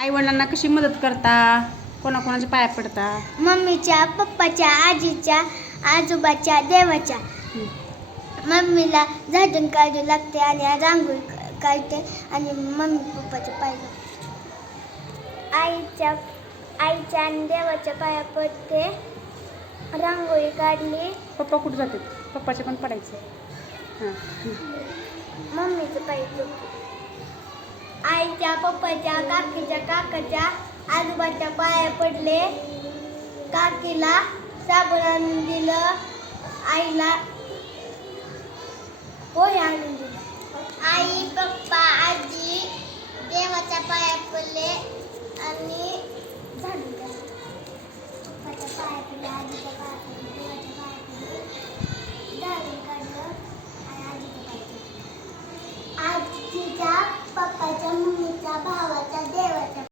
आई वडिलांना कशी मदत करता? कोणाकोणाच्या पाया पडता? मम्मीच्या, पप्पाच्या, आजीच्या, आजोबाच्या, देवाच्या. मम्मीला झाडून काढू लागते आणि रांगोळी काढते आणि मम्मी पप्पाच्या पाय आईच्या आणि देवाच्या पाया पडते. रांगोळी काढली. पप्पा कुठं जाते? पप्पाचे पण पडायचे. हां. मम्मीचं पाय पडते. आईच्या, पप्पाच्या, काकीच्या, काकाच्या, आजोबाच्या पाया पडले. काकीला साबण आणून दिलं. आईला पोहे आणून दिले. आई, पप्पा, आजी देवाच्या पाया पडले.